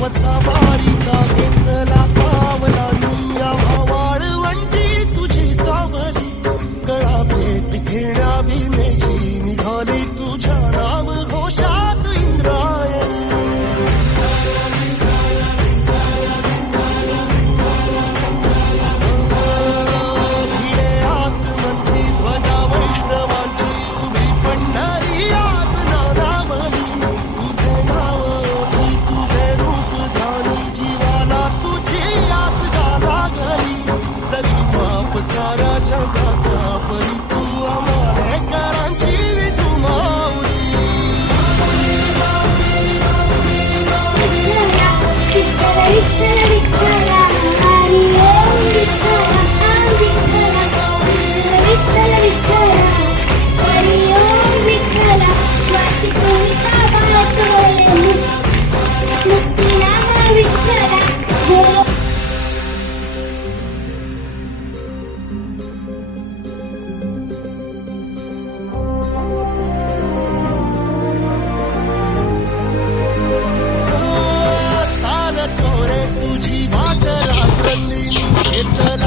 वसावारीचा घेतला पावला निया वाळवंटी तुझी सावली गळा भेट घेण्या भीमेची निघाली तुझ्या नाम घोषात इंद्रायणी भिडे आसमंती ध्वजा वैष्णवांची उभी पंढरी आज नानावली तुझे नाव तुझे रूप ध्यानी जीवाला तुझी आस गाला घरी सरी माप साऱ्या जगाचा परी तू आमालेकरांची विठू माऊली चालतो रे तुझी वाट लागली घेतला